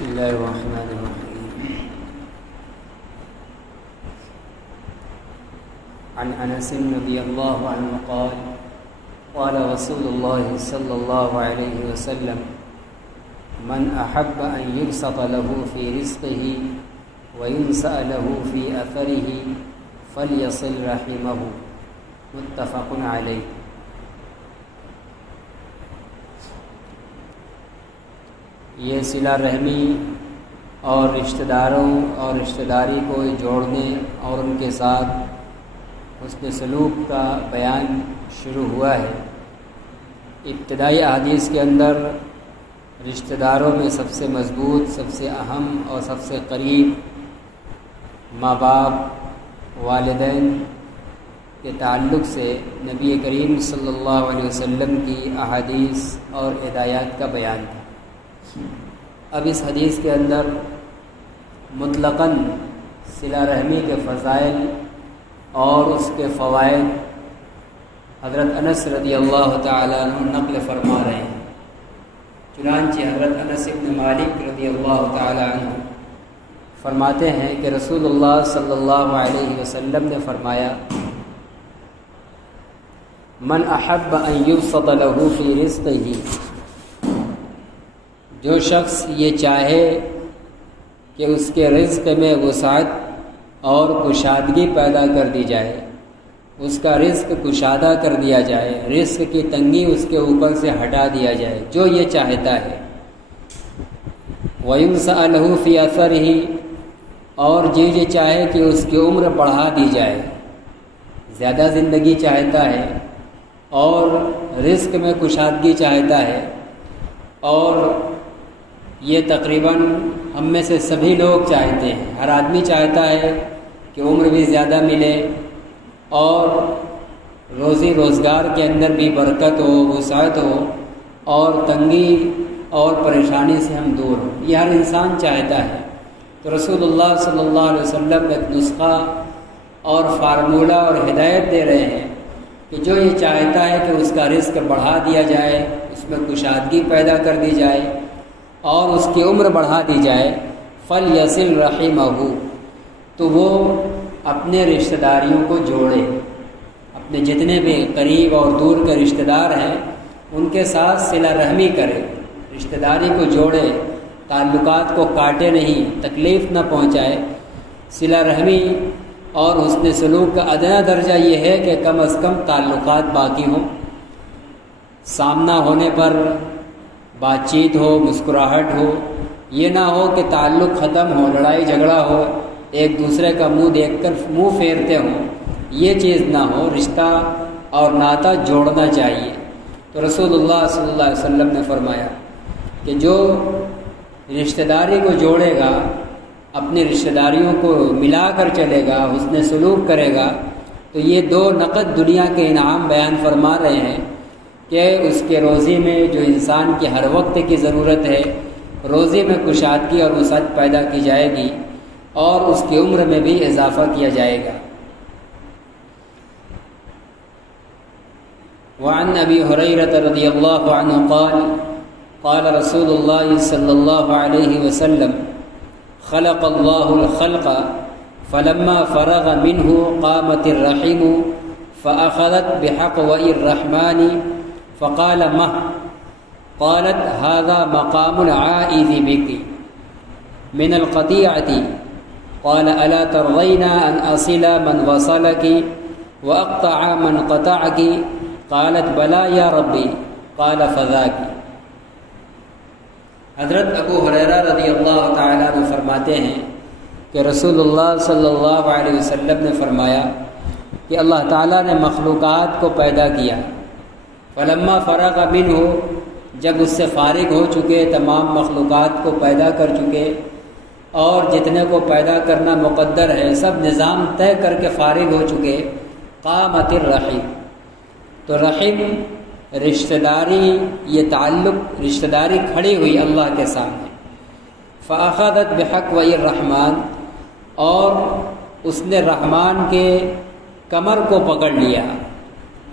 بسم الله الرحمن الرحيم. عن أنس رضي الله عنه قال قال رسول الله صلى الله عليه وسلم من أحب أن يبسط له في رزقه وينسأ له في أثره فليصل رحمه متفق عليه. یہ صلہ رحمی اور رشتہ داروں اور رشتہ داری کو جوڑنے اور ان کے ساتھ حسن سلوک کا بیان شروع ہوا ہے۔ ابتدائی احادیث کے اندر رشتہ داروں میں سب سے مضبوط، سب سے اہم اور سب سے قریب ماں باپ، والدین کے تعلق سے نبی کریم صلی اللہ علیہ وسلم کی احادیث اور ہدایات کا بیان تھا۔ اب اس حدیث کے اندر مطلقاً صلہ رحمی کے فضائل اور اس کے فوائد حضرت انس رضی اللہ تعالیٰ عنہ نقل فرما رہے ہیں۔ چنانچہ حضرت انس بن مالک رضی اللہ تعالیٰ عنہ فرماتے ہیں کہ رسول اللہ صلی اللہ علیہ وسلم نے فرمایا من احب ان یبسط له فی رزقہ، جو شخص یہ چاہے کہ اس کے رزق میں وسعت اور کشادگی پیدا کر دی جائے، اس کا رزق کشادہ کر دیا جائے، رزق کی تنگی اس کے اوپر سے ہٹا دیا جائے، جو یہ چاہتا ہے۔ وَيُنْسَأَ لَهُ فِي أَثَرِهِ، اور جو یہ چاہے کہ اس کی عمر بڑھا دی جائے، زیادہ زندگی چاہتا ہے اور رزق میں کشادگی چاہتا ہے، اور یہ تقریباً ہم میں سے سبھی لوگ چاہتے ہیں، ہر آدمی چاہتا ہے کہ عمر بھی زیادہ ملے اور روزی روزگار کے اندر بھی برکت ہو، وسعت ہو، اور تنگی اور پریشانی سے ہم دور ہوں، یہ ہر انسان چاہتا ہے۔ تو رسول اللہ صلی اللہ علیہ وسلم ایک نسخہ اور فارمولہ اور ہدایت دے رہے ہیں کہ جو یہ چاہتا ہے کہ اس کا رزق بڑھا دیا جائے، اس میں کشادگی پیدا کر دی جائے اور اس کی عمر بڑھا دی جائے، فَلْيَصِلْ رَحِمَهُ، تو وہ اپنے رشتہ داریوں کو جوڑے، اپنے جتنے بھی قریب اور دور کے رشتہ دار ہیں ان کے ساتھ صلہ رحمی کرے، رشتہ داری کو جوڑے، تعلقات کو کاٹے نہیں، تکلیف نہ پہنچائے۔ صلہ رحمی اور حسن سلوک کا ادنا درجہ یہ ہے کہ کم از کم تعلقات باقی ہوں، سامنا ہونے پر بات چیت ہو، مسکراہٹ ہو، یہ نہ ہو کہ تعلق ختم ہو، لڑائی جھگڑا ہو، ایک دوسرے کا منہ دیکھ کر منہ پھیرتے ہوں، یہ چیز نہ ہو، رشتہ اور ناطہ جوڑنا چاہیے۔ تو رسول اللہ صلی اللہ علیہ وسلم نے فرمایا کہ جو رشتہ داری کو جوڑے گا، اپنی رشتہ داریوں کو ملا کر چلے گا، حسن سلوک کرے گا، تو یہ دو نقد دنیا کے انعام بیان فرما رہے ہیں کہ اس کے روزی میں جو انسان کی ہر وقت کی ضرورت ہے، روزی میں کشادگی اور وسعت پیدا کی جائے گی اور اس کی عمر میں بھی اضافہ کیا جائے گا۔ وعن ابی ہریرہ رضی اللہ عنہ قال قال رسول اللہ صلی اللہ علیہ وسلم خلق اللہ الخلق فلما فرغ منہ قامت الرحم فأخذت بحقوء الرحمن فقال مہ، قالت هذا مقام العائذ بك من القطيعة، قال ألا ترضين أن أصل من وصلك وأقطع من قطعك، قالت بلى يا ربي، قال فذاك۔ حضرت ابو ہریرہ رضی اللہ تعالیٰ عنہ فرماتے ہیں کہ رسول اللہ صلی اللہ علیہ وسلم نے فرمایا کہ اللہ تعالیٰ نے مخلوقات کو پیدا کیا، فلما فرغ منہ، جب اس سے فارغ ہو چکے، تمام مخلوقات کو پیدا کر چکے اور جتنے کو پیدا کرنا مقدر ہے سب نظام طے کر کے فارغ ہو چکے، قامت الرحم، تو رحم رشتہ داری، یہ تعلق رشتہ داری کھڑی ہوئی اللہ کے سامنے، فأخذت بحقوء الرحمن، اور اس نے رحمان کے کمر کو پکڑ لیا۔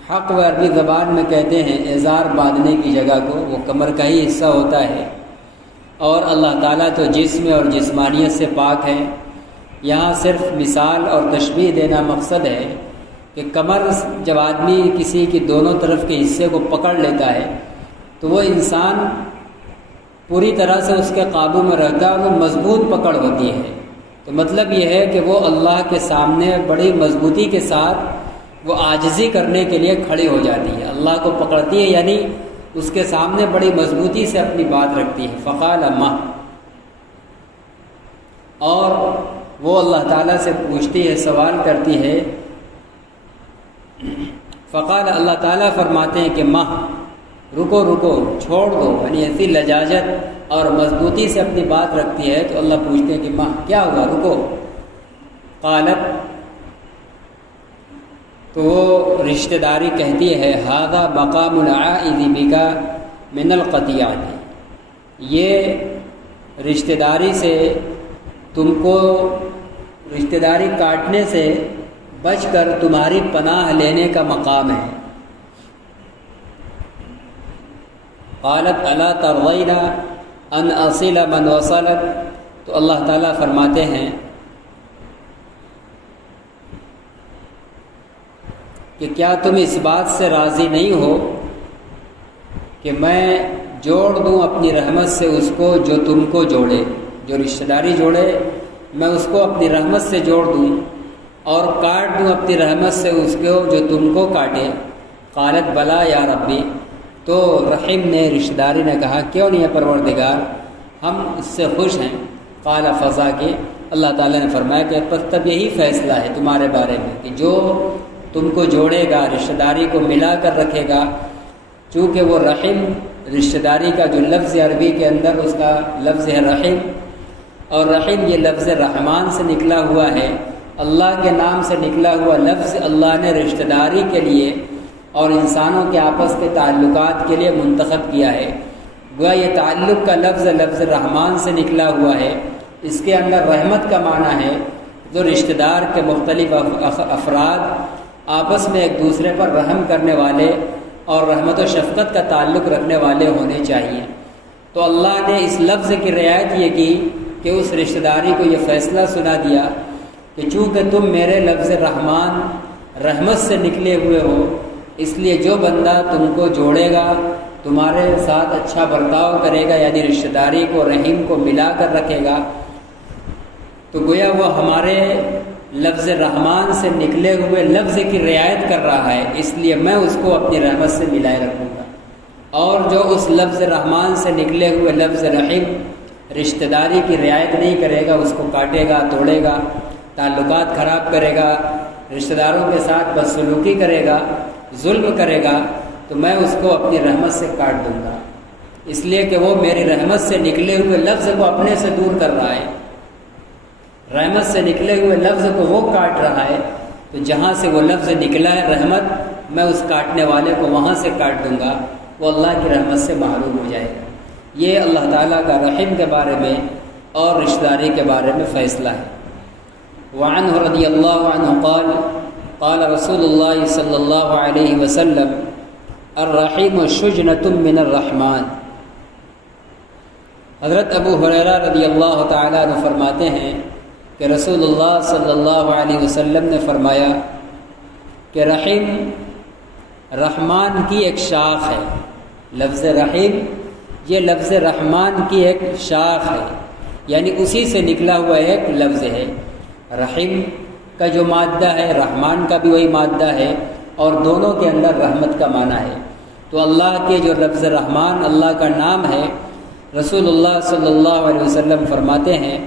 حق و عربی زبان میں کہتے ہیں اعزار باندھنے کی جگہ کو، وہ کمر کا ہی حصہ ہوتا ہے، اور اللہ تعالیٰ تو جسم اور جسمانیت سے پاک ہے۔ یہاں صرف مثال اور تشبیہ دینا مقصد ہے کہ کمر جب آدمی کسی کی دونوں طرف کے حصے کو پکڑ لیتا ہے تو وہ انسان پوری طرح سے اس کے قابو میں رہتا ہے اور وہ مضبوط پکڑ ہوتی ہے۔ تو مطلب یہ ہے کہ وہ اللہ کے سامنے بڑی مضبوطی کے ساتھ وہ عاجزی کرنے کے لیے کھڑی ہو جاتی ہے، اللہ کو پکڑتی ہے، یعنی اس کے سامنے بڑی مضبوطی سے اپنی بات رکھتی ہے۔ فقال ما، اور وہ اللہ تعالیٰ سے پوچھتی ہے، سوال کرتی ہے۔ فقال، اللہ تعالیٰ فرماتے ہیں کہ ما، رکو رکو، چھوڑ دو، یعنی ایسی لجاجت اور مضبوطی سے اپنی بات رکھتی ہے تو اللہ پوچھتے ہیں کہ ما، کیا ہوا، رکو۔ قالت، تو وہ رشتہ داری کہتی ہے، ھذا مقام العائذ بک من القطیعۃ، یہ رشتہ داری سے تم کو رشتہ داری کاٹنے سے بچ کر تمہاری پناہ لینے کا مقام ہے۔ قالت الا ترضین ان اصل من وصلت، تو اللہ تعالیٰ فرماتے ہیں کہ کیا تم اس بات سے راضی نہیں ہو کہ میں جوڑ دوں اپنی رحمت سے اس کو جو تم کو جوڑے، جو رشتہ داری جوڑے میں اس کو اپنی رحمت سے جوڑ دوں اور کاٹ دوں اپنی رحمت سے اس کو جو تم کو کاٹے۔ قالت بلا یا ربی، تو رحم نے، رشتہ داری نے کہا کیوں نہیں ہے پروردگار، ہم اس سے خوش ہیں۔ قال فضا کے، اللہ تعالیٰ نے فرمایا کہ تب یہی فیصلہ ہے تمہارے بارے میں کہ جو تم کو جوڑے گا، رشتہ داری کو ملا کر رکھے گا، چونکہ وہ رحم، رشتہ داری کا جو لفظ عربی کے اندر اس کا لفظ ہے رحم، اور رحم یہ لفظ رحمان سے نکلا ہوا ہے، اللہ کے نام سے نکلا ہوا لفظ اللہ نے رشتہ داری کے لیے اور انسانوں کے آپس کے تعلقات کے لیے منتخب کیا ہے۔ گویا یہ تعلق کا لفظ رحمان سے نکلا ہوا ہے، اس کے اندر رحمت کا معنی ہے، جو رشتہ دار کے مختلف افراد آپس میں ایک دوسرے پر رحم کرنے والے اور رحمت و شفقت کا تعلق رکھنے والے ہونے چاہیے۔ تو اللہ نے اس لفظ کی رعایت یہ کی کہ اس رشتہ داری کو یہ فیصلہ سنا دیا کہ چونکہ تم میرے لفظ رحمان، رحمت سے نکلے ہوئے ہو، اس لیے جو بندہ تم کو جوڑے گا، تمہارے ساتھ اچھا برتاؤ کرے گا، یعنی رشتہ داری کو، رحم کو ملا کر رکھے گا، تو گویا وہ ہمارے لفظ رحمان سے نکلے ہوئے لفظ کی رعایت کر رہا ہے، اس لیے میں اس کو اپنی رحمت سے ملائے رکھوں گا۔ اور جو اس لفظ رحمان سے نکلے ہوئے لفظ رحم، رشتہ داری کی رعایت نہیں کرے گا، اس کو کاٹے گا، توڑے گا، تعلقات خراب کرے گا، رشتہ داروں کے ساتھ بدسلوکی کرے گا، ظلم کرے گا، تو میں اس کو اپنی رحمت سے کاٹ دوں گا، اس لیے کہ وہ میری رحمت سے نکلے ہوئے لفظ کو اپنے سے دور کر رہا ہے، رحمت سے نکلے ہوئے لفظ کو وہ کاٹ رہا ہے، تو جہاں سے وہ لفظ نکلا ہے رحمت، میں اس کاٹنے والے کو وہاں سے کاٹ دوں گا، وہ اللہ کی رحمت سے محروم ہو جائے گا۔ یہ اللہ تعالیٰ کا رحم کے بارے میں اور رشتہ داری کے بارے میں فیصلہ ہے۔ وعنہ رضی اللہ عنہ قال قال رسول اللہ صلی اللہ علیہ وسلم الرحیم شجنۃ من الرحمن۔ حضرت ابو ہریرہ رضی اللہ تعالیٰ عنہ فرماتے ہیں کہ رسول اللہ صلی اللہ علیہ وسلم نے فرمایا کہ رحم رحمان کی ایک شاخ ہے۔ لفظ رحیم یہ لفظ رحمان کی ایک شاخ ہے، یعنی اسی سے نکلا ہوا ایک لفظ ہے۔ رحیم کا جو مادہ ہے، رحمان کا بھی وہی مادہ ہے، اور دونوں کے اندر رحمت کا معنی ہے۔ تو اللہ کے جو لفظ رحمان اللہ کا نام ہے، رسول اللہ صلی اللہ علیہ وسلم فرماتے ہیں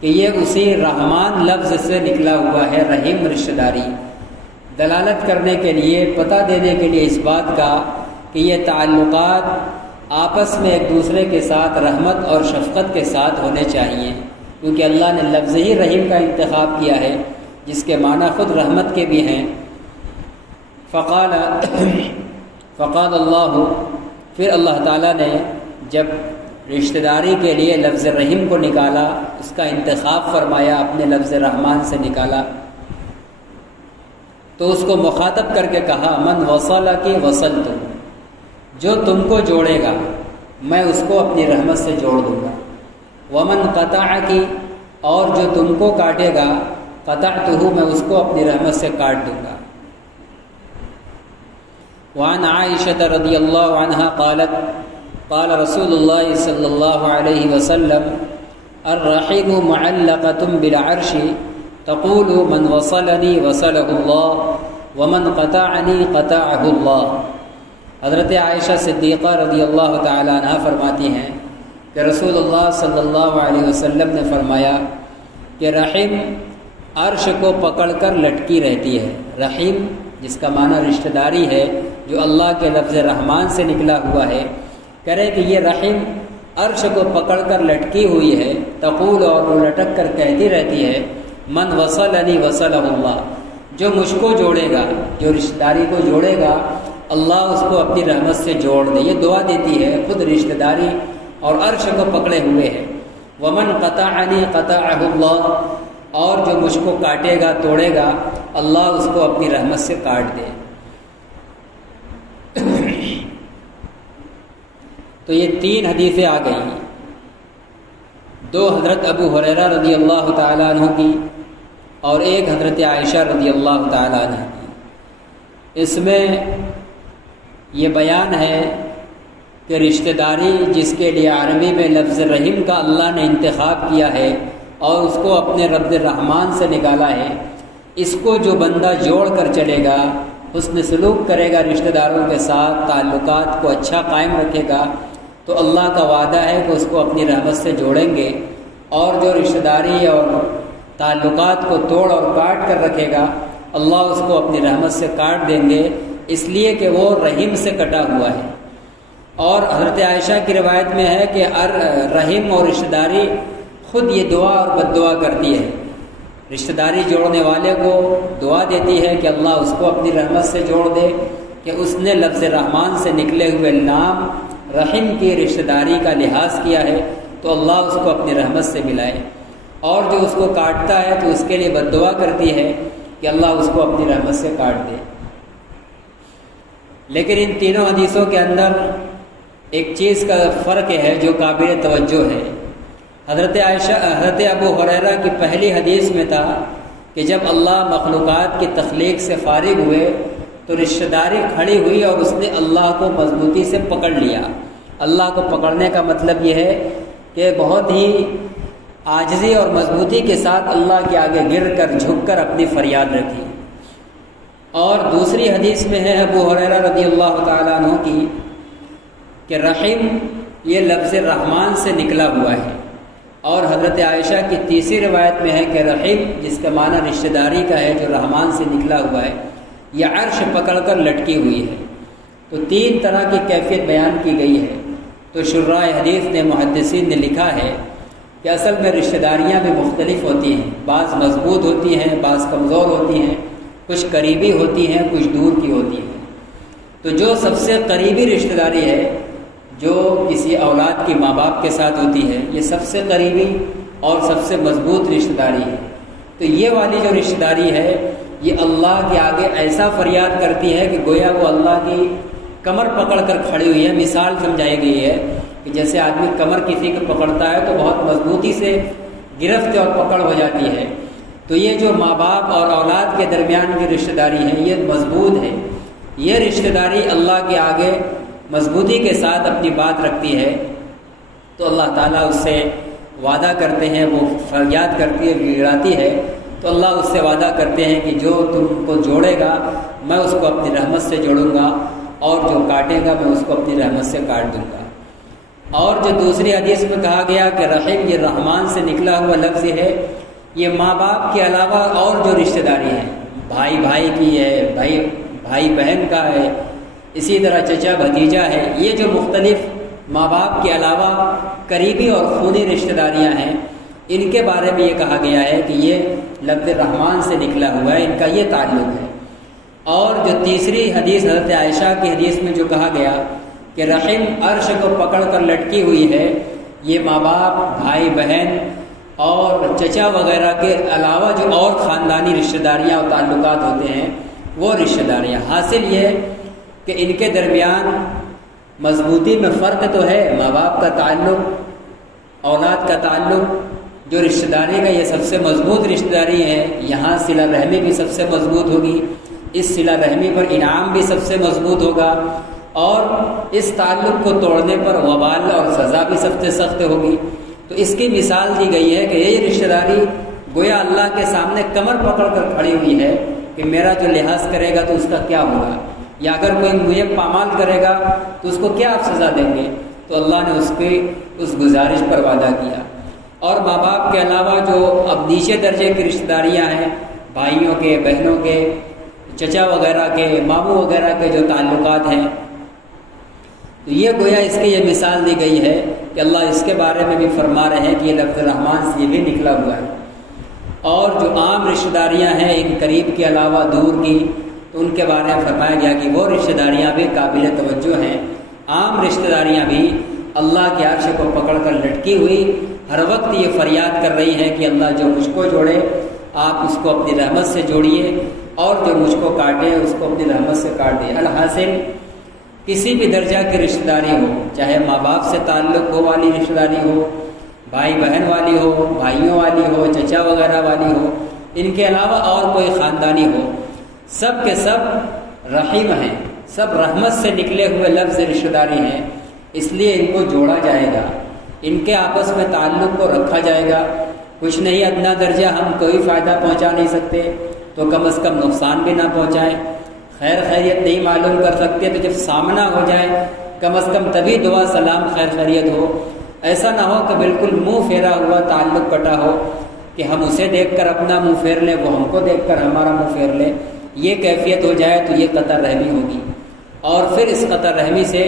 کہ یہ اسی رحمان لفظ سے نکلا ہوا ہے، رحیم رشتہ داری، دلالت کرنے کے لیے، پتہ دینے کے لیے اس بات کا کہ یہ تعلقات آپس میں ایک دوسرے کے ساتھ رحمت اور شفقت کے ساتھ ہونے چاہیے، کیونکہ اللہ نے لفظ ہی رحیم کا انتخاب کیا ہے، جس کے معنی خود رحمت کے بھی ہیں۔ فقال اللہ، پھر اللہ تعالیٰ نے جب رشتہ داری کے لیے لفظ رحیم کو نکالا، اس کا انتخاب فرمایا، اپنے لفظ رحمان سے نکالا، تو اس کو مخاطب کر کے کہا من وصلک وصلت، جو تم کو جوڑے گا، میں اس کو اپنی رحمت سے جوڑ دوں گا۔ ومن قطعکی، اور جو تم کو کاٹے گا، قطعتہ، میں اس کو اپنی رحمت سے کاٹ دوں گا۔ وعن عائشہ رضی اللہ عنہا قالت قال رسول اللہ صلی اللہ علیہ وسلم الرحیم معلقۃ بالعرش تقول من وصلنی وصلہ اللہ ومن قطعنی قطعہ اللہ۔ حضرت عائشہ صدیقہ رضی اللہ تعالی عنہ فرماتی ہیں کہ رسول اللہ صلی اللہ علیہ وسلم نے فرمایا کہ رحم عرش کو پکڑ کر لٹکی رہتی ہے۔ رحیم جس کا معنی رشتہ داری ہے، جو اللہ کے لفظ رحمان سے نکلا ہوا ہے، کرے کہ یہ رحم عرش کو پکڑ کر لٹکی ہوئی ہے، تقول، اور وہ لٹک کر کہتی رہتی ہے، من وصلنی وصلہ اللہ، جو مجھ کو جوڑے گا، جو رشتہ داری کو جوڑے گا، اللہ اس کو اپنی رحمت سے جوڑ دے۔ یہ دعا دیتی ہے، خود رشتہ داری اور عرش کو پکڑے ہوئے ہے۔ ومن قطعنی قطعہ اللہ، اور جو مجھ کو کاٹے گا، توڑے گا، اللہ اس کو اپنی رحمت سے کاٹ دے۔ تو یہ 3 حدیثیں آ گئیں، 2 حضرت ابو ہریرہ رضی اللہ تعالیٰ عنہ کی اور 1 حضرت عائشہ رضی اللہ تعالیٰ عنہ کی۔ اس میں یہ بیان ہے کہ رشتہ داری جس کے لیے عربی میں لفظ رحیم کا اللہ نے انتخاب کیا ہے اور اس کو اپنے رب الرحمان سے نکالا ہے، اس کو جو بندہ جوڑ کر چلے گا، حسن سلوک کرے گا رشتہ داروں کے ساتھ، تعلقات کو اچھا قائم رکھے گا، تو اللہ کا وعدہ ہے کہ اس کو اپنی رحمت سے جوڑیں گے۔ اور جو رشتہ داری اور تعلقات کو توڑ اور کاٹ کر رکھے گا، اللہ اس کو اپنی رحمت سے کاٹ دیں گے، اس لیے کہ وہ رحیم سے کٹا ہوا ہے۔ اور حضرت عائشہ کی روایت میں ہے کہ رحیم اور رشتہ داری خود یہ دعا اور بد دعا کرتی ہے۔ رشتہ داری جوڑنے والے کو دعا دیتی ہے کہ اللہ اس کو اپنی رحمت سے جوڑ دے، کہ اس نے لفظ رحمان سے نکلے ہوئے نام رحیم کی رشتہ داری کا لحاظ کیا ہے، تو اللہ اس کو اپنی رحمت سے ملائے۔ اور جو اس کو کاٹتا ہے تو اس کے لیے بد دعا کرتی ہے کہ اللہ اس کو اپنی رحمت سے کاٹ دے۔ لیکن ان تینوں حدیثوں کے اندر ایک چیز کا فرق ہے جو قابل توجہ ہے۔ حضرت ابو ہریرہ کی پہلی حدیث میں تھا کہ جب اللہ مخلوقات کی تخلیق سے فارغ ہوئے تو رشتہ داری کھڑی ہوئی اور اس نے اللہ کو مضبوطی سے پکڑ لیا۔ اللہ کو پکڑنے کا مطلب یہ ہے کہ بہت ہی عاجزی اور مضبوطی کے ساتھ اللہ کے آگے گر کر جھک کر اپنی فریاد رکھی۔ اور دوسری حدیث میں ہے ابو ہریرہ رضی اللہ تعالیٰ عنہ کی کہ رحیم یہ لفظ رحمان سے نکلا ہوا ہے۔ اور حضرت عائشہ کی تیسری روایت میں ہے کہ رحیم جس کا معنی رشتہ داری کا ہے، جو رحمان سے نکلا ہوا ہے، یہ عرش پکڑ کر لٹکی ہوئی ہے۔ تو 3 طرح کی کیفیت بیان کی گئی ہے۔ تو شراح حدیث نے، محدثین نے لکھا ہے کہ اصل میں رشتہ داریاں بھی مختلف ہوتی ہیں، بعض مضبوط ہوتی ہیں، بعض کمزور ہوتی ہیں، کچھ قریبی ہوتی ہیں، کچھ دور کی ہوتی ہیں۔ تو جو سب سے قریبی رشتہ داری ہے، جو کسی اولاد کی ماں باپ کے ساتھ ہوتی ہے، یہ سب سے قریبی اور سب سے مضبوط رشتہ داری ہے۔ تو یہ والی جو رشتہ داری ہے، یہ اللہ کے آگے ایسا فریاد کرتی ہے کہ گویا وہ اللہ کی کمر پکڑ کر کھڑی ہوئی ہے۔ مثال سمجھائی گئی ہے کہ جیسے آدمی کمر کسی کو پکڑتا ہے تو بہت مضبوطی سے گرفت اور پکڑ ہو جاتی ہے۔ تو یہ جو ماں باپ اور اولاد کے درمیان کی رشتہ داری ہے، یہ مضبوط ہے۔ یہ رشتہ داری اللہ کے آگے مضبوطی کے ساتھ اپنی بات رکھتی ہے، تو اللہ تعالیٰ اس سے وعدہ کرتے ہیں، وہ فریاد کرتی ہے، گڑاتی ہے، تو اللہ اس سے وعدہ کرتے ہیں کہ جو تم کو جوڑے گا میں اس کو اپنی رحمت سے جوڑوں گا، اور جو کاٹے گا میں اس کو اپنی رحمت سے کاٹ دوں گا۔ اور جو دوسری حدیث میں کہا گیا کہ رحیم یہ رحمان سے نکلا ہوا لفظ ہے، یہ ماں باپ کے علاوہ اور جو رشتہ داری ہیں، بھائی بھائی کی ہے، بھائی بہن کا ہے، اسی طرح چچا بھتیجا ہے، یہ جو مختلف ماں باپ کے علاوہ قریبی اور خونی رشتہ داریاں ہیں، ان کے بارے میں یہ کہا گیا ہے کہ یہ لفظ رحمان سے نکلا ہوا ہے، ان کا یہ تعلق ہے۔ اور جو تیسری حدیث حضرت عائشہ کی حدیث میں جو کہا گیا کہ رحم عرش کو پکڑ کر لٹکی ہوئی ہے، یہ ماں باپ، بھائی بہن اور چچا وغیرہ کے علاوہ جو اور خاندانی رشتہ داریاں اور تعلقات ہوتے ہیں، وہ رشتہ داریاں۔ حاصل یہ کہ ان کے درمیان مضبوطی میں فرق تو ہے، ماں باپ کا تعلق، اولاد کا تعلق، جو رشتہ داری کا یہ سب سے مضبوط رشتہ داری ہے، یہاں صلہ رحمی بھی سب سے مضبوط ہوگی، اس صلہ رحمی پر انعام بھی سب سے مضبوط ہوگا، اور اس تعلق کو توڑنے پر وبال اور سزا بھی سب سے سخت ہوگی۔ تو اس کی مثال دی گئی ہے کہ یہ رشتہ داری گویا اللہ کے سامنے کمر پکڑ کر کھڑی ہوئی ہے کہ میرا جو لحاظ کرے گا تو اس کا کیا ہوگا، یا اگر کوئی مجھے پامال کرے گا تو اس کو کیا آپ سزا دیں گے۔ تو اللہ نے اس گزارش پر وعدہ کیا۔ اور ماں باپ کے علاوہ جو اب نیچے درجے کی رشتہ داریاں ہیں، بھائیوں کے، بہنوں کے، چچا وغیرہ کے، ماموں وغیرہ کے جو تعلقات ہیں، تو یہ گویا اس کی یہ مثال دی گئی ہے کہ اللہ اس کے بارے میں بھی فرما رہے ہیں کہ یہ لفظ رحمان سے یہ بھی نکلا ہوا ہے۔ اور جو عام رشتہ داریاں ہیں ان قریب کے علاوہ دور کی، تو ان کے بارے میں فرمایا گیا کہ وہ رشتہ داریاں بھی قابل توجہ ہیں۔ عام رشتہ داریاں بھی اللہ کے عرش کو پکڑ کر لٹکی ہوئی ہر وقت یہ فریاد کر رہی ہیں کہ اللہ جو مجھ کو جوڑے آپ اس کو اپنی رحمت سے جوڑیے، اور جو مجھ کو کاٹے اس کو اپنی رحمت سے کاٹ دے۔ الحاصل کسی بھی درجہ کی رشتہ داری ہو، چاہے ماں باپ سے تعلق ہو والی رشتہ داری ہو، بھائی بہن والی ہو، بھائیوں والی ہو، چچا وغیرہ والی ہو، ان کے علاوہ اور کوئی خاندانی ہو، سب کے سب رحیم ہیں، سب رحمت سے نکلے ہوئے لفظ رشتہ داری ہیں، اس لیے ان کو جوڑا جائے گا، ان کے آپس میں تعلق کو رکھا جائے گا۔ کچھ نہیں ادنا درجہ ہم کوئی فائدہ پہنچا نہیں سکتے تو کم از کم نقصان بھی نہ پہنچائیں، خیر خیریت نہیں معلوم کر سکتے تو جب سامنا ہو جائے کم از کم تبھی دعا سلام خیر خیریت ہو۔ ایسا نہ ہو کہ بالکل منہ پھیرا ہوا تعلق کٹا ہو کہ ہم اسے دیکھ کر اپنا منہ پھیر لیں، وہ ہم کو دیکھ کر ہمارا منہ پھیر لیں، یہ کیفیت ہو جائے تو یہ قطع رحمی ہوگی، اور پھر اس قطع رحمی سے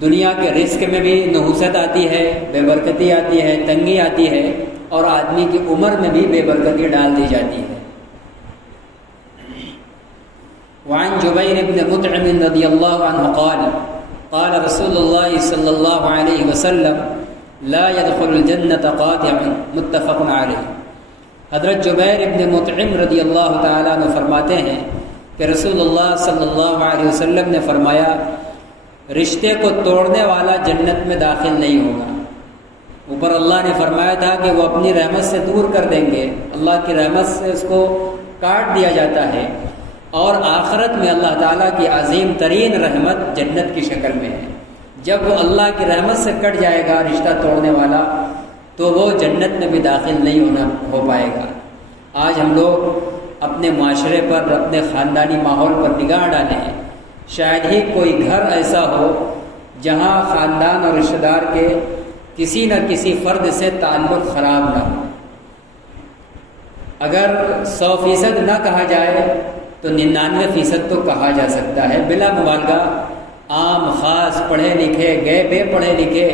دنیا کے رزق میں بھی نحوست آتی ہے، بے برکتی آتی ہے، تنگی آتی ہے، اور آدمی کی عمر میں بھی بے برکتی ڈال دی جاتی ہے۔ وعن جبیر بن مطعم رضی اللہ عنہ قال قال رسول اللہ صلی اللہ علیہ وسلم لا يدخل الجنة قاطع، متفق علیہ۔ حضرت جبیر بن مطعم رضی اللہ تعالیٰ عنہ فرماتے ہیں کہ رسول اللہ صلی اللہ علیہ وسلم نے فرمایا رشتے کو توڑنے والا جنت میں داخل نہیں ہوگا۔ اوپر اللہ نے فرمایا تھا کہ وہ اپنی رحمت سے دور کر دیں گے، اللہ کی رحمت سے اس کو کاٹ دیا جاتا ہے، اور آخرت میں اللہ تعالیٰ کی عظیم ترین رحمت جنت کی شکل میں ہے۔ جب وہ اللہ کی رحمت سے کٹ جائے گا رشتہ توڑنے والا تو وہ جنت میں بھی داخل نہیں ہو پائے گا۔ آج ہم لوگ اپنے معاشرے پر، اپنے خاندانی ماحول پر نگاہ ڈالیں، شاید ہی کوئی گھر ایسا ہو جہاں خاندان اور رشتہ دار کے کسی نہ کسی فرد سے تعلق خراب نہ ہو۔ اگر 100% نہ کہا جائے تو 99% تو کہا جا سکتا ہے بلا مبالغہ۔ عام خاص، پڑھے لکھے گئے بے پڑھے لکھے،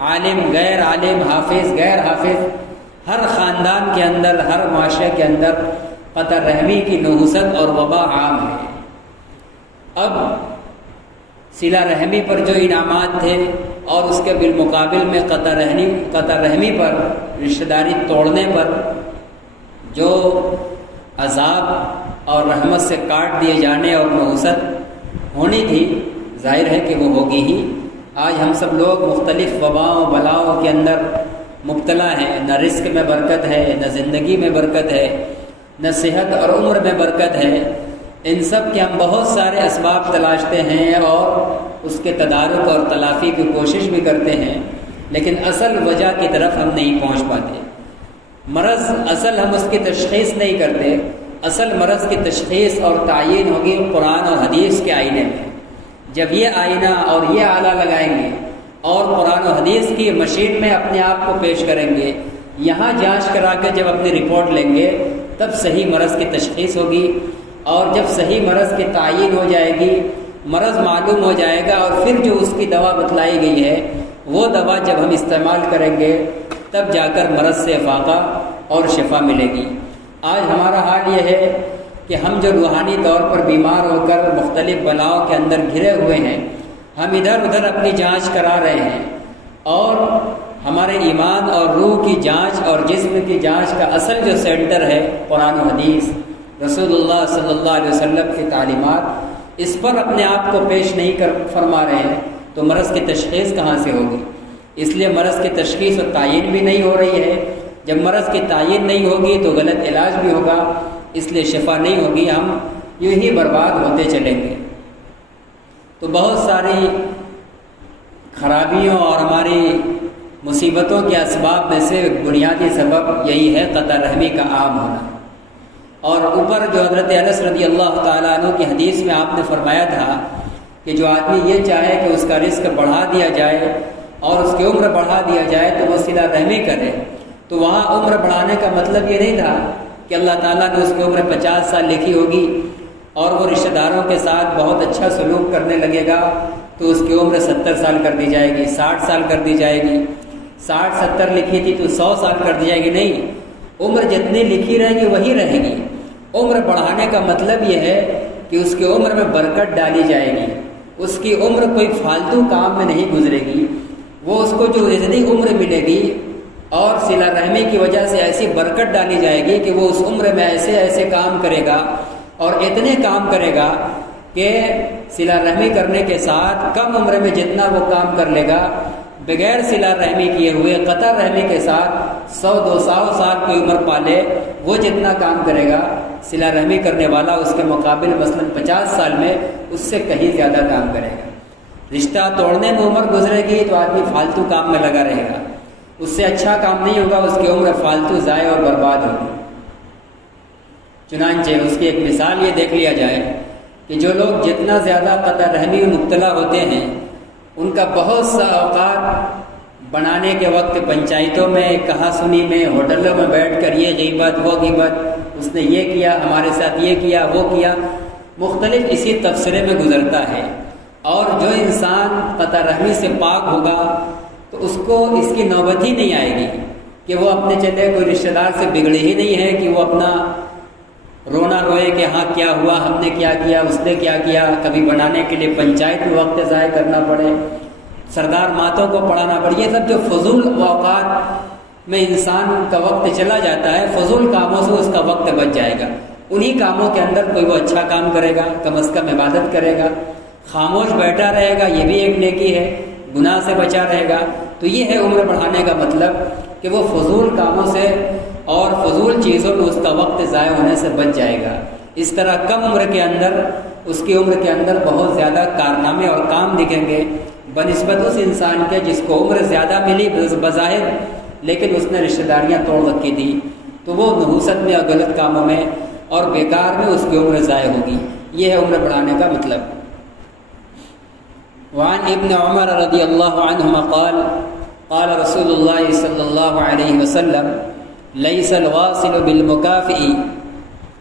عالم غیر عالم، حافظ غیر حافظ، ہر خاندان کے اندر، ہر معاشرے کے اندر قطع رحمی کی نحوست اور وبا عام ہے۔ اب صلہ رحمی پر جو انعامات تھے اور اس کے بالمقابل میں قطع رحمی پر، رشتہ داری توڑنے پر جو عذاب اور رحمت سے کاٹ دیے جانے اور نحوست ہونی تھی، ظاہر ہے کہ وہ ہوگی ہی۔ آج ہم سب لوگ مختلف وباؤں بلاؤں کے اندر مبتلا ہیں، نہ رزق میں برکت ہے، نہ زندگی میں برکت ہے، نہ صحت اور عمر میں برکت ہے۔ ان سب کے ہم بہت سارے اسباب تلاشتے ہیں اور اس کے تدارک اور تلافی کی کوشش بھی کرتے ہیں، لیکن اصل وجہ کی طرف ہم نہیں پہنچ پاتے۔ مرض اصل ہم اس کی تشخیص نہیں کرتے، اصل مرض کی تشخیص اور تعین ہوگی قرآن اور حدیث کے آئینے میں۔ جب یہ آئینہ اور یہ آلہ لگائیں گے اور قرآن و حدیث کی مشین میں اپنے آپ کو پیش کریں گے، یہاں جانچ کرا کے جب اپنی رپورٹ لیں گے تب صحیح مرض کی تشخیص ہوگی، اور جب صحیح مرض کی تعین ہو جائے گی، مرض معلوم ہو جائے گا، اور پھر جو اس کی دوا بتلائی گئی ہے وہ دوا جب ہم استعمال کریں گے تب جا کر مرض سے افاقہ اور شفا ملے گی۔ آج ہمارا حال یہ ہے کہ ہم جو روحانی طور پر بیمار ہو کر مختلف بلاؤں کے اندر گھرے ہوئے ہیں، ہم ادھر ادھر اپنی جانچ کرا رہے ہیں، اور ہمارے ایمان اور روح کی جانچ اور جسم کی جانچ کا اصل جو سینٹر ہے قرآن و حدیث، رسول اللہ صلی اللہ علیہ وسلم کی تعلیمات، اس پر اپنے آپ کو پیش نہیں فرما رہے ہیں تو مرض کی تشخیص کہاں سے ہوگی؟ اس لیے مرض کی تشخیص و تعین بھی نہیں ہو رہی ہے۔ جب مرض کی تعین نہیں ہوگی تو غلط علاج بھی ہوگا، اس لیے شفا نہیں ہوگی، ہم یوں ہی برباد ہوتے چلیں گے۔ تو بہت ساری خرابیوں اور ہماری مصیبتوں کے اسباب میں سے بنیادی سبب یہی ہے قطع رحمی کا عام ہونا۔ اور اوپر جو حضرت انس رضی اللہ تعالیٰ عنہ کی حدیث میں آپ نے فرمایا تھا کہ جو آدمی یہ چاہے کہ اس کا رزق بڑھا دیا جائے اور اس کی عمر بڑھا دیا جائے تو وہ صلہ رحمی کرے، تو وہاں عمر بڑھانے کا مطلب یہ نہیں تھا کہ اللہ تعالیٰ نے اس کی عمر 50 سال لکھی ہوگی اور وہ رشتہ داروں کے ساتھ بہت اچھا سلوک کرنے لگے گا تو اس کی عمر 70 سال کر دی جائے گی، 60 سال کر دی جائے گی، 60-70 لکھی تھی تو 100 سال کر دی جائے گی، نہیں، عمر جتنی لکھی رہے گی وہی رہے گی۔ عمر بڑھانے کا مطلب یہ ہے کہ اس کی عمر میں برکت ڈالی جائے گی، اس کی عمر کوئی فالتو کام میں نہیں گزرے گی، وہ اس کو جو اتنی عمر ملے گی اور صلہ رحمی کی وجہ سے ایسی برکت ڈالی جائے گی کہ وہ اس عمر میں ایسے ایسے کام کرے گا اور اتنے کام کرے گا کہ صلہ رحمی کرنے کے ساتھ کم عمر میں جتنا وہ کام کر لے گا بغیر صلہ رحمی کیے ہوئے قطع رحمی کے ساتھ 100-200 سال کی عمر پالے، وہ جتنا کام کرے گا صلہ رحمی کرنے والا اس کے مقابل مثلاً 50 سال میں اس سے کہیں زیادہ کام کرے گا۔ رشتہ توڑنے میں عمر گزرے گی تو آدمی فالتو کام میں لگا رہے گا، اس سے اچھا کام نہیں ہوگا، اس کی عمر فالتو ضائع اور برباد ہوگی۔ چنانچہ اس کی ایک مثال یہ دیکھ لیا جائے کہ جو لوگ جتنا زیادہ قطع رحمی میں مبتلا ہوتے ہیں ان کا بہت سا اوقات بنانے کے وقت پنچایتوں میں، کہا سنی میں، ہوٹلوں میں بیٹھ کر یہ غیبت وہ غیبت، اس نے یہ کیا، ہمارے ساتھ یہ کیا وہ کیا، مختلف اسی تبصرے میں گزرتا ہے۔ اور جو انسان قطع رحمی سے پاک ہوگا تو اس کو اس کی نوبت ہی نہیں آئے گی کہ وہ اپنے چلے کوئی رشتہ دار سے بگڑے ہی نہیں ہے کہ وہ اپنا رونا روئے کہ ہاں کیا ہوا، ہم نے کیا کیا، اس نے کیا کیا، کبھی بنانے کے لیے پنچایت میں وقت ضائع کرنا پڑے، سردار ماتوں کو پڑھانا پڑے، یہ سب جو فضول اوقات میں انسان کا وقت چلا جاتا ہے، فضول کاموں سے اس کا وقت بچ جائے گا۔ انہی کاموں کے اندر کوئی وہ اچھا کام کرے گا، کم از کم عبادت کرے گا، خاموش بیٹھا رہے گا، یہ بھی ایک نیکی ہے، گناہ سے بچا رہے گا۔ تو یہ ہے عمر بڑھانے کا مطلب کہ وہ فضول کاموں سے اور فضول چیزوں میں اس کا وقت ضائع ہونے سے بچ جائے گا۔ اس طرح کم عمر کے اندر اس کی عمر کے اندر بہت زیادہ کارنامے اور کام دکھیں گے بنسبت اس انسان کے جس کو عمر زیادہ ملی بظاہر لیکن اس نے رشتہ داریاں توڑ رکھی تھی، تو وہ نحوست میں اور غلط کاموں میں اور بیکار میں اس کی عمر ضائع ہوگی۔ یہ ہے عمر بڑھانے کا مطلب۔ وعن ابن عمر رضی اللہ عنہما قال قال رسول اللہ صلی اللہ علیہ وسلم ليس الواصل بالمكافئ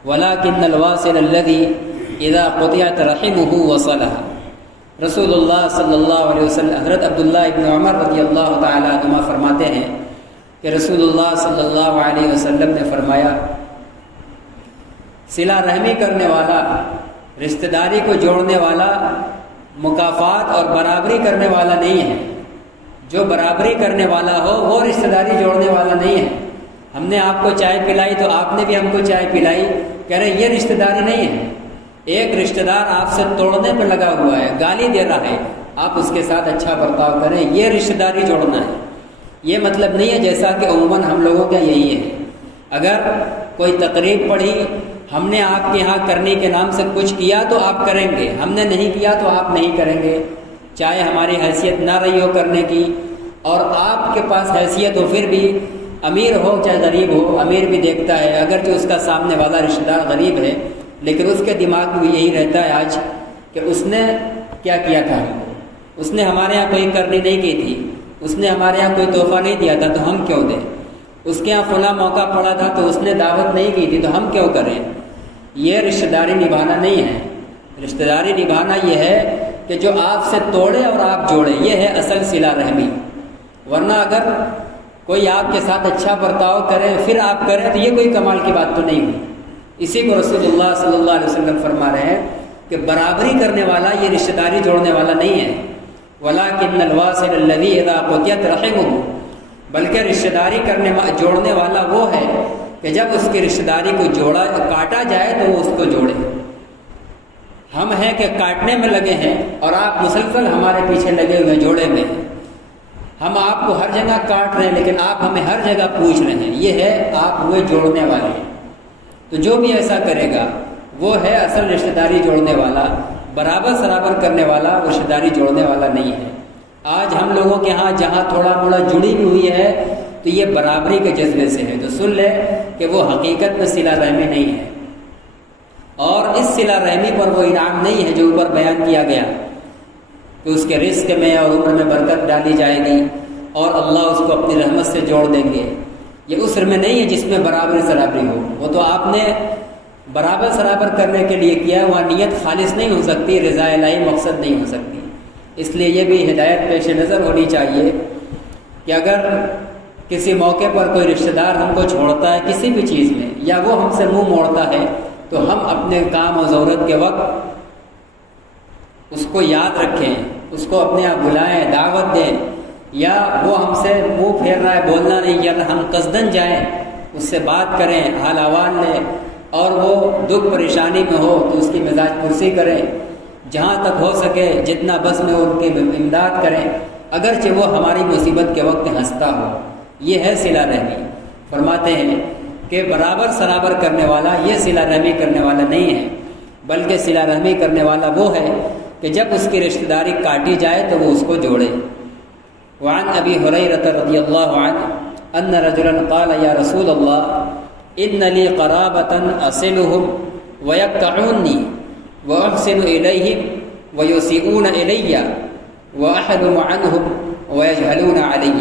ولكن الواصل الذي اذا قطعت رحمه وصلها۔ رسول اللہ صلی اللہ علیہ وسلم حضرت عبداللہ ابن عمر رضی اللہ تعالی عنہما فرماتے ہیں کہ رسول اللہ صلی اللہ علیہ وسلم نے فرمایا، صلہ رحمی کرنے والا، رشتہ داری کو جوڑنے والا مکافات اور برابری کرنے والا نہیں ہے۔ جو برابری کرنے والا ہو وہ رشتہ داری جوڑنے والا نہیں ہے۔ ہم نے آپ کو چائے پلائی تو آپ نے بھی ہم کو چائے پلائی، کہہ رہے یہ رشتہ داری نہیں ہے۔ ایک رشتہ دار آپ سے توڑنے پہ لگا ہوا ہے، گالی دے رہا ہے، آپ اس کے ساتھ اچھا برتاؤ کریں، یہ رشتہ داری جوڑنا ہے۔ یہ مطلب نہیں ہے جیسا کہ عموماً ہم لوگوں کا یہی ہے، اگر کوئی تقریب پڑھی، ہم نے آپ کے یہاں کرنے کے نام سے کچھ کیا تو آپ کریں گے، ہم نے نہیں کیا تو آپ نہیں کریں گے، چاہے ہماری حیثیت نہ رہی ہو کرنے کی، اور آپ کے پاس حیثیت ہو پھر بھی، امیر ہو چاہے غریب ہو، امیر بھی دیکھتا ہے اگرچہ اس کا سامنے والا رشتہ دار غریب ہے لیکن اس کے دماغ میں یہی رہتا ہے آج کہ اس نے کیا کیا تھا، اس نے ہمارے یہاں کوئی کرنی نہیں کی تھی، اس نے ہمارے یہاں کوئی تحفہ نہیں دیا تھا تو ہم کیوں دیں، اس کے یہاں فلاں موقع پڑا تھا تو اس نے دعوت نہیں کی تھی تو ہم کیوں کریں۔ یہ رشتہ داری نبھانا نہیں ہے۔ رشتہ داری نبھانا یہ ہے کہ جو آپ سے توڑے اور آپ جوڑے، یہ ہے اصل صلہ رحمی۔ ورنہ اگر کوئی آپ کے ساتھ اچھا برتاؤ کرے پھر آپ کریں تو یہ کوئی کمال کی بات تو نہیں ہوئی۔ اسی کو رسول اللہ صلی اللہ علیہ وسلم فرما رہے ہیں کہ برابری کرنے والا یہ رشتہ داری جوڑنے والا نہیں ہے۔ وَلَكِنَّ الْوَاصِلَ الَّذِي إِذَا قُطِعَتْ رَحِمُهُ، بلکہ رشتہ داری جوڑنے والا وہ ہے کہ جب اس کی رشتہ داری کو کاٹا جائے تو وہ اس کو جوڑے۔ ہم ہیں کہ کاٹنے میں لگے ہیں اور آپ مسلسل ہمارے پیچھے لگے ہوئے جوڑے میں ہیں، ہم آپ کو ہر جگہ کاٹ رہے ہیں لیکن آپ ہمیں ہر جگہ پوچھ رہے ہیں، یہ ہے آپ ہوئے جوڑنے والے۔ تو جو بھی ایسا کرے گا وہ ہے اصل رشتہ داری جوڑنے والا، برابر سرابر کرنے والا رشتہ داری جوڑنے والا نہیں ہے۔ آج ہم لوگوں کے ہاں جہاں تھوڑا موڑا جڑی بھی ہوئی ہے تو یہ برابری کے جذبے سے ہے، تو سن لے کہ وہ حقیقت میں صلہ رحمی نہیں ہے، اور اس صلہ رحمی پر وہ انعام نہیں ہے جو اوپر بیان کیا گیا کہ اس کے رزق میں اور عمر میں برکت ڈالی جائے گی اور اللہ اس کو اپنی رحمت سے جوڑ دیں گے۔ یہ اس میں نہیں ہے جس میں برابر سرابری ہو، وہ تو آپ نے برابر سرابر کرنے کے لیے کیا، وہاں نیت خالص نہیں ہو سکتی، رضا الہی مقصد نہیں ہو سکتی۔ اس لیے یہ بھی ہدایت پیش نظر ہونی چاہیے کہ اگر کسی موقع پر کوئی رشتہ دار ہم کو چھوڑتا ہے کسی بھی چیز میں، یا وہ ہم سے منہ موڑتا ہے، تو ہم اپنے کام و ضرورت کے وقت اس کو یاد رکھیں، اس کو اپنے آپ بلائیں، دعوت دیں، یا وہ ہم سے منہ پھیر رہا ہے بولنا نہیں، یا ہم قصدن جائیں اس سے بات کریں، حال احوال لیں، اور وہ دکھ پریشانی میں ہو تو اس کی مزاج پرسی کریں، جہاں تک ہو سکے جتنا بس میں ان کی امداد کریں، اگرچہ وہ ہماری مصیبت کے وقت ہنستا ہو۔ یہ ہے صلہ رحمی۔ فرماتے ہیں کہ برابر سرابر کرنے والا یہ صلہ رحمی کرنے والا نہیں ہے، بلکہ صلہ رحمی کرنے والا وہ ہے کہ جب اس کی رشتہ داری کاٹی جائے تو وہ اس کو جوڑے۔ وعن ابی ہریرہ رضی اللہ عنہ ان رجلا قال یا رسول اللہ ان لی قرابۃ اصلهم ويقطعوني واحسن الیہم ویسیئون الی واحلم عنهم ويجهلون علی،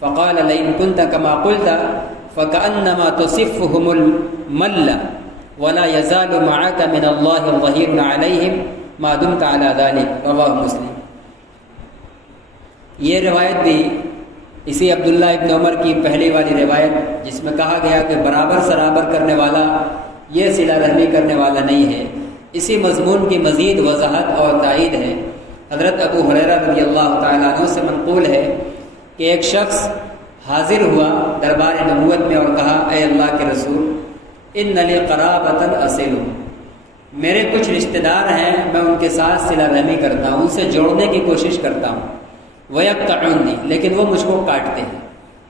فقال لئن كنت كما قلت فكأنما تصفهم المل ولا يزال معك من الله ظهير عليهم ما دمت على ذلك، رواہ مسلم۔ یہ روایت بھی اسی عبداللہ ابن عمر کی پہلی والی روایت جس میں کہا گیا کہ برابر سرابر کرنے والا یہ صلہ رحمی کرنے والا نہیں ہے، اسی مضمون کی مزید وضاحت اور تائید ہے۔ حضرت ابو ہریرہ رضی اللہ تعالیٰ عنہ سے منقول ہے کہ ایک شخص حاضر ہوا دربار نبوت میں اور کہا اے اللہ کے رسول ان لی قرابۃ اصلهم، میرے کچھ رشتہ دار ہیں، میں ان کے ساتھ صلہ رحمی کرتا ہوں، ان سے جوڑنے کی کوشش کرتا ہوں، وَيَقْطَعُونِّ، لیکن وہ مجھ کو کاٹتے ہیں۔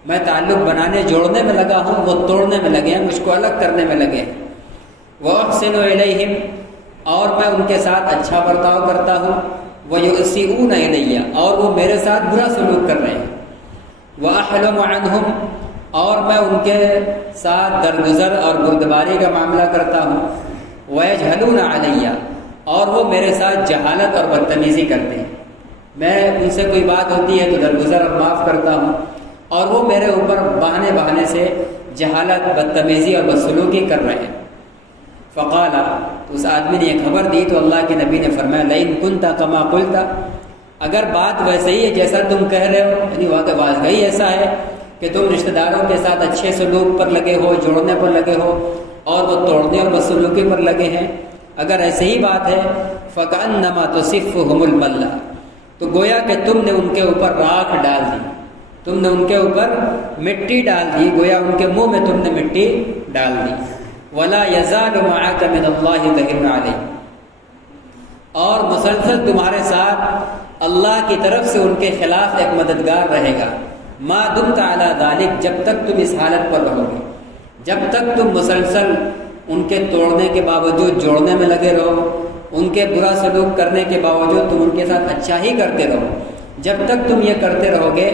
میں تعلق بنانے جوڑنے میں لگا ہوں، وہ توڑنے میں لگے ہیں، مجھ کو الگ کرنے میں لگے ہیں۔ وَأَحْسِنُ إِلَيْهِمْ، اور میں ان کے ساتھ اچھا برتاؤ کرتا ہوں، وَيُسِئُونَ إِلَيَّ، اور وہ میرے ساتھ برا سلوک کر رہے ہیں۔ وَأَحْلُمُ عَنْهُمْ، اور میں ان کے ساتھ درگزر اور بردباری کا معاملہ کرتا ہوں۔ وَيَجْهَلُونَ عَلَيَّ، اور وہ میرے ساتھ جہالت اور بدتمیزی کرتے ہیں، میں ان سے کوئی بات ہوتی ہے تو درگزر اور معاف کرتا ہوں، اور وہ میرے اوپر بہانے سے جہالت، بدتمیزی اور بدسلوکی کر رہے ہیں۔ فقال، تو اس آدمی نے یہ خبر دی تو اللہ کے نبی نے فرمایا لئن کنت کما قلت، اگر بات ویسے ہی ہے جیسا تم کہہ رہے ہو، یعنی واقعی ایسا ہے کہ تم رشتہ داروں کے ساتھ اچھے سلوک پر لگے ہو، جوڑنے پر لگے ہو، اور وہ توڑنے اور بدسلوکی پر لگے ہیں، اگر ایسے ہی بات ہے فَكَأَنَّمَا تُصِفُّهُمُ الْمَلَّ، تو گویا کہ تم نے ان کے اوپر راکھ ڈال دی، تم نے ان کے اوپر مٹی ڈال دی، گویا ان کے منہ میں تم نے مٹی ڈال دی۔ وَلَا يَزَالُ مَعَكَ مِنَ اللَّهِ ظَهِيرٌ عَلَيْكَ، اور مسلسل تمہارے ساتھ اللہ کی طرف سے ان کے خلاف ایک مددگار رہے گا، ما دمت علی ذلک، جب تک تم اس حالت پر رہو گے، جب تک تم مسلسل ان کے توڑنے کے باوجود جوڑنے میں لگے رہو، ان کے برا سلوک کرنے کے باوجود تم ان کے ساتھ اچھا ہی کرتے رہو، جب تک تم یہ کرتے رہو گے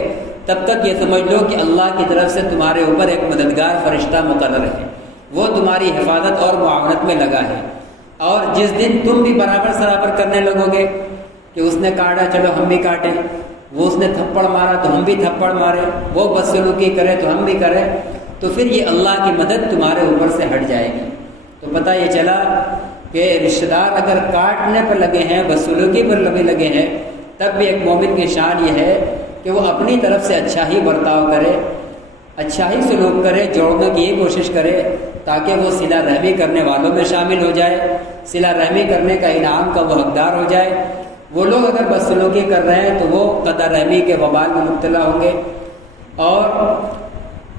تب تک یہ سمجھ لو کہ اللہ کی طرف سے تمہارے اوپر ایک مددگار فرشتہ مقرر ہے، وہ تمہاری حفاظت اور معاونت میں لگا ہے۔ اور جس دن تم بھی برابر سرابر کرنے لگو گے کہ اس نے کاٹا چلو ہم بھی کاٹیں، وہ اس نے تھپڑ مارا تو ہم بھی تھپڑ مارے، وہ بدسلوکی کرے تو ہم بھی کریں، تو پھر یہ اللہ کی مدد تمہارے اوپر سے ہٹ جائے گی۔ تو پتہ یہ چلا کہ رشتہ دار اگر کاٹنے پر لگے ہیں، بدسلوکی پر بھی لگے ہیں، تب بھی ایک مومن کی شان یہ ہے کہ وہ اپنی طرف سے اچھا ہی برتاؤ کرے، اچھا ہی سلوک کرے، جوڑنے کی کوشش کرے، تاکہ وہ صلہ رحمی کرنے والوں میں شامل ہو جائے، صلہ رحمی کرنے کا انعام کا وہ حقدار ہو جائے۔ وہ لوگ اگر بدسلوکی کر رہے ہیں تو وہ قطع رحمی کے وبال میں مبتلا ہوں گے، اور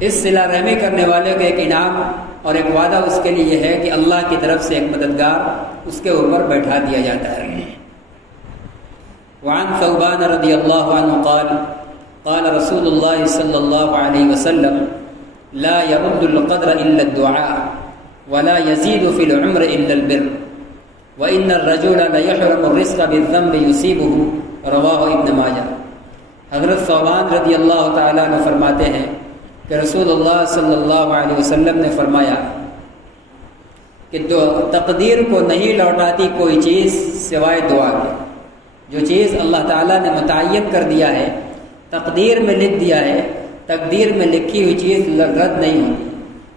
اس صلہ رحمی کرنے والے کا ایک انعام اور ایک وعدہ اس کے لیے یہ ہے کہ اللہ کی طرف سے ایک مددگار اس کے اوپر بیٹھا دیا جاتا ہے۔ وعن ثوبان رضی اللہ عنہ قال قال رسول اللہ صلی اللہ علیہ وسلم لا يرد القدر الا الدعاء ولا يزيد في العمر الا البر وان الرجل ليحرم الرزق بالذنب يصيبه رواہ ابن ماجہ۔ حضرت ثوبان رضی اللہ تعالیٰ عنہ فرماتے ہیں کہ رسول اللہ صلی اللہ علیہ وسلم نے فرمایا کہ تقدیر کو نہیں لوٹاتی کوئی چیز سوائے دعا کے۔ جو چیز اللہ تعالیٰ نے متعین کر دیا ہے، تقدیر میں لکھ دیا ہے، تقدیر میں لکھی ہوئی چیز رد نہیں ہوتی،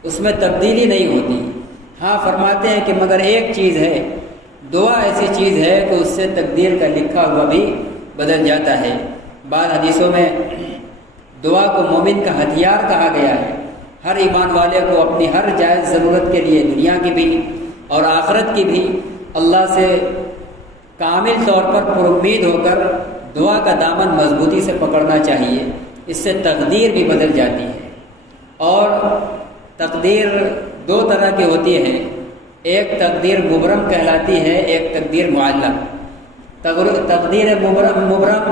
اس میں تبدیلی نہیں ہوتی۔ ہاں فرماتے ہیں کہ مگر ایک چیز ہے، دعا ایسی چیز ہے کہ اس سے تقدیر کا لکھا ہوا بھی بدل جاتا ہے۔ بعض حدیثوں میں دعا کو مومن کا ہتھیار کہا گیا ہے۔ ہر ایمان والے کو اپنی ہر جائز ضرورت کے لیے، دنیا کی بھی اور آخرت کی بھی، اللہ سے کامل طور پر پر امید ہو کر دعا کا دامن مضبوطی سے پکڑنا چاہیے۔ اس سے تقدیر بھی بدل جاتی ہے۔ اور تقدیر دو طرح کی ہوتی ہے، ایک تقدیر مبرم کہلاتی ہے، ایک تقدیر معلق۔ تقدیر مبرم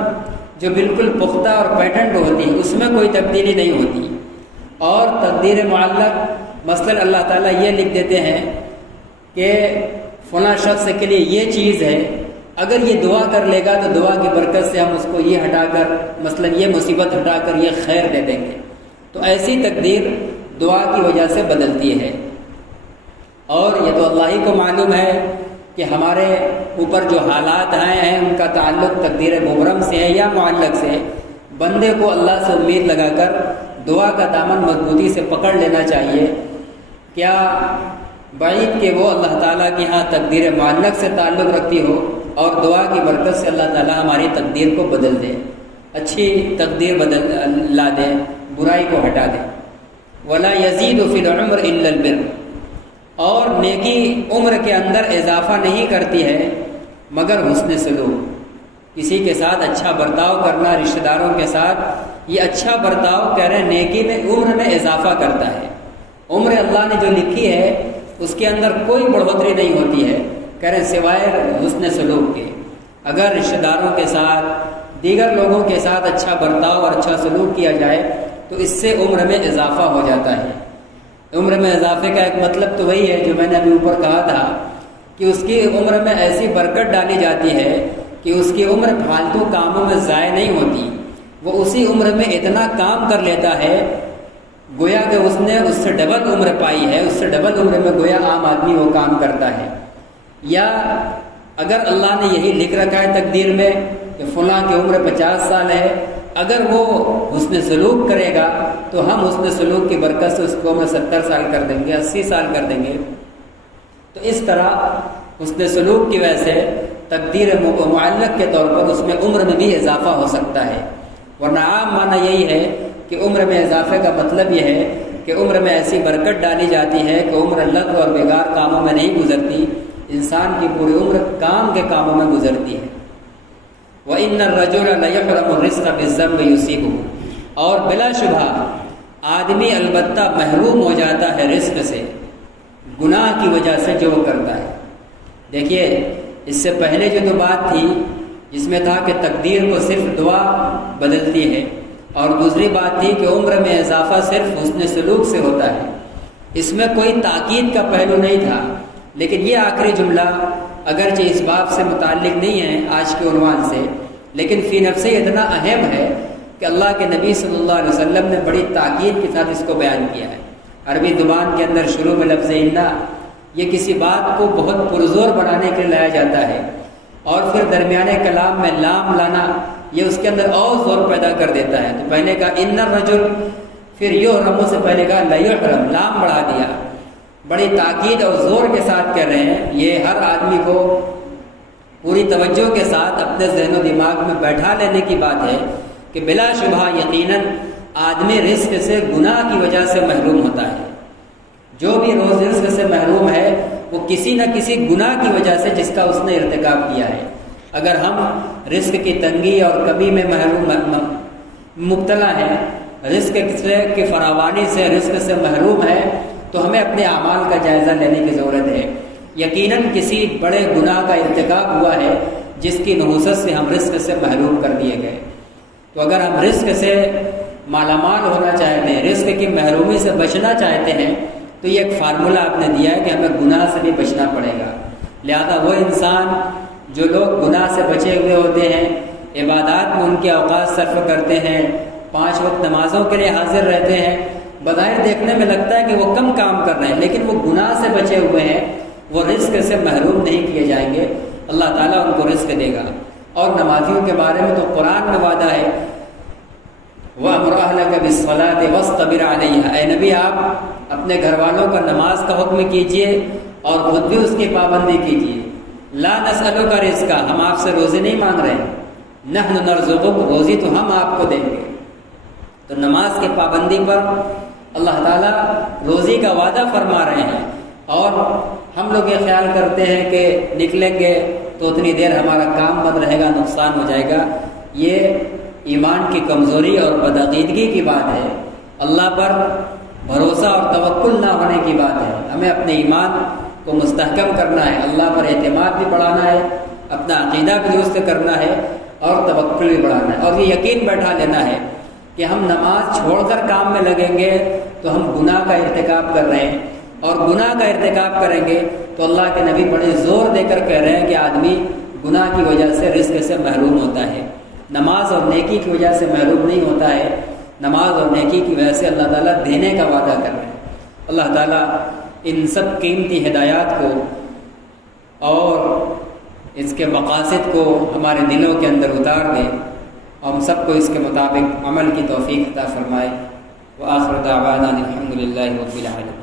جو بالکل پختہ اور پیٹنٹ ہوتی ہے، اس میں کوئی تبدیلی نہیں ہوتی۔ اور تقدیر معلق مثلا اللہ تعالیٰ یہ لکھ دیتے ہیں کہ فلاں شخص کے لیے یہ چیز ہے، اگر یہ دعا کر لے گا تو دعا کی برکت سے ہم اس کو یہ ہٹا کر، مثلا یہ مصیبت ہٹا کر یہ خیر دے دیں گے۔ تو ایسی تقدیر دعا کی وجہ سے بدلتی ہے۔ اور یہ تو اللہ ہی کو معلوم ہے کہ ہمارے اوپر جو حالات آئے ہیں ان کا تعلق تقدیر مبرم سے ہے یا معلق سے۔ بندے کو اللہ سے امید لگا کر دعا کا دامن مضبوطی سے پکڑ لینا چاہیے۔ کیا بعید کہ وہ اللہ تعالیٰ کی ہاں تقدیر معلق سے تعلق رکھتی ہو اور دعا کی برکت سے اللہ تعالیٰ ہماری تقدیر کو بدل دے، اچھی تقدیر لا دے، برائی کو ہٹا دے۔ وَلَا يَزِيدُ فِي الْعُمْرِ إِلَّا الْبِرُّ، اور نیکی عمر کے اندر اضافہ نہیں کرتی ہے مگر حسن سلوک، کسی کے ساتھ اچھا برتاؤ کرنا، رشتہ داروں کے ساتھ یہ اچھا برتاؤ کہہ رہے ہیں نیکی میں عمر میں اضافہ کرتا ہے۔ عمر اللہ نے جو لکھی ہے اس کے اندر کوئی بڑھوتری نہیں ہوتی ہے، کہہ رہے سوائے حسن سلوک کے۔ اگر رشتہ داروں کے ساتھ، دیگر لوگوں کے ساتھ اچھا برتاؤ اور اچھا سلوک کیا جائے تو اس سے عمر میں اضافہ ہو جاتا ہے۔ عمر میں اضافے کا ایک مطلب تو وہی ہے جو میں نے ابھی اوپر کہا تھا کہ اس کی عمر میں ایسی برکت ڈالی جاتی ہے کہ اس کی عمر فالتو کاموں میں ضائع نہیں ہوتی، وہ اسی عمر میں اتنا کام کر لیتا ہے گویا کہ اس نے اس سے ڈبل عمر پائی ہے، اس سے ڈبل عمر میں گویا عام آدمی وہ کام کرتا ہے۔ یا اگر اللہ نے یہی لکھ رکھا ہے تقدیر میں کہ فلاں کی عمر 50 سال ہے، اگر وہ حسن سلوک کرے گا تو ہم حسن سلوک کی برکت سے اس کو عمر 70 سال کر دیں گے، 80 سال کر دیں گے۔ تو اس طرح حسن سلوک کی وجہ سے تقدیر معلق کے طور پر اس میں عمر میں بھی اضافہ ہو سکتا ہے۔ ورنہ عام معنی یہی ہے کہ عمر میں اضافے کا مطلب یہ ہے کہ عمر میں ایسی برکت ڈالی جاتی ہے کہ عمر لغو اور بیکار کاموں میں نہیں گزرتی، انسان کی پوری عمر کام کے کاموں میں گزرتی ہے۔ وَإِنَّ الرَّجُلَ لَيَحْرَمُ الرِّزْقَ بِالذَّنبِ يُصِيبُهُ، اور بلا شبہ آدمی البتہ محروم ہو جاتا ہے رزق سے گناہ کی وجہ سے جو وہ کرتا ہے۔ دیکھیے اس سے پہلے جو تو بات تھی جس میں تھا کہ تقدیر کو صرف دعا بدلتی ہے، اور دوسری بات تھی کہ عمر میں اضافہ صرف حسن سلوک سے ہوتا ہے، اس میں کوئی تاکید کا پہلو نہیں تھا۔ لیکن یہ آخری جملہ اگرچہ اس باب سے متعلق نہیں ہے آج کے عنوان سے، لیکن فی نفسہ اتنا اہم ہے کہ اللہ کے نبی صلی اللہ علیہ وسلم نے بڑی تاکید کے ساتھ اس کو بیان کیا ہے۔ عربی زبان کے اندر شروع میں لفظ اِنَّ یہ کسی بات کو بہت پرزور بنانے کے لیے لایا جاتا ہے، اور پھر درمیانے کلام میں لام لانا یہ اس کے اندر اور زور پیدا کر دیتا ہے۔ تو پہلے کا اِنَّ الرَّجُلُ، پھر یحرم سے پہلے کا لیحرم، لام بڑھا دیا، بڑی تاکید اور زور کے ساتھ کہہ رہے ہیں۔ یہ ہر آدمی کو پوری توجہ کے ساتھ اپنے ذہن و دماغ میں بیٹھا لینے کی بات ہے کہ بلا شبہ یقیناً آدمی رزق سے گناہ کی وجہ سے محروم ہوتا ہے۔ جو بھی روز رزق سے محروم ہے وہ کسی نہ کسی گناہ کی وجہ سے جس کا اس نے ارتکاب کیا ہے۔ اگر ہم رزق کی تنگی اور کمی میں مبتلا ہیں، رزق کی فراوانی سے، رزق سے محروم ہے، تو ہمیں اپنے اعمال کا جائزہ لینے کی ضرورت ہے۔ یقیناً کسی بڑے گناہ کا ارتکاب ہوا ہے جس کی نحوست سے ہم رزق سے محروم کر دیے گئے۔ تو اگر ہم رزق سے مالا مال ہونا چاہتے ہیں، رزق کی محرومی سے بچنا چاہتے ہیں، تو یہ ایک فارمولہ آپ نے دیا ہے کہ ہمیں گناہ سے بھی بچنا پڑے گا۔ لہذا وہ انسان جو لوگ گناہ سے بچے ہوئے ہوتے ہیں، عبادات میں ان کے اوقات صرف کرتے ہیں، 5 وقت نمازوں کے لیے حاضر رہتے ہیں، بظاہر دیکھنے میں لگتا ہے کہ وہ کم کام کر رہے ہیں، لیکن وہ گناہ سے بچے ہوئے ہیں، وہ رزق سے محروم نہیں کیے جائیں گے، اللہ تعالیٰ ان کو رزق دے گا۔ اور نمازیوں کے بارے میں تو قرآن میں وعدہ ہے، وَأْمُرْ أَهْلَكَ بِالصَّلَاةِ وَاصْطَبِرْ عَلَيْهَا، اے نبی آپ اپنے گھر والوں کا نماز کا حکم کیجئے اور خود بھی اس کی پابندی کیجئے۔ لا نسألک رزقا، ہم آپ سے روزی نہیں مانگ رہے، نحن نرزقک، روزی تو ہم آپ کو دیں گے۔ تو نماز کی پابندی پر اللہ تعالیٰ روزی کا وعدہ فرما رہے ہیں، اور ہم لوگ یہ خیال کرتے ہیں کہ نکلیں گے تو اتنی دیر ہمارا کام بند رہے گا، نقصان ہو جائے گا۔ یہ ایمان کی کمزوری اور بدعقیدگی کی بات ہے، اللہ پر بھروسہ اور توکل نہ ہونے کی بات ہے۔ ہمیں اپنے ایمان کو مستحکم کرنا ہے، اللہ پر اعتماد بھی بڑھانا ہے، اپنا عقیدہ بھی درست کرنا ہے، اور توکل بھی بڑھانا ہے، اور یہ یقین بیٹھا لینا ہے کہ ہم نماز چھوڑ کر کام میں لگیں گے تو ہم گناہ کا ارتکاب کر رہے ہیں، اور گناہ کا ارتکاب کریں گے تو اللہ کے نبی بڑے زور دے کر کہہ رہے ہیں کہ آدمی گناہ کی وجہ سے رزق سے محروم ہوتا ہے، نماز اور نیکی کی وجہ سے محروم نہیں ہوتا ہے، نماز اور نیکی کی وجہ سے اللہ تعالیٰ دینے کا وعدہ کر رہے ہیں۔ اللہ تعالیٰ ان سب قیمتی ہدایات کو اور اس کے مقاصد کو ہمارے دلوں کے اندر اتار دے، اور ہم سب کو اس کے مطابق عمل کی توفیق عطا فرمائے۔ وآخر دعوانا الحمد للہ رب العالمین۔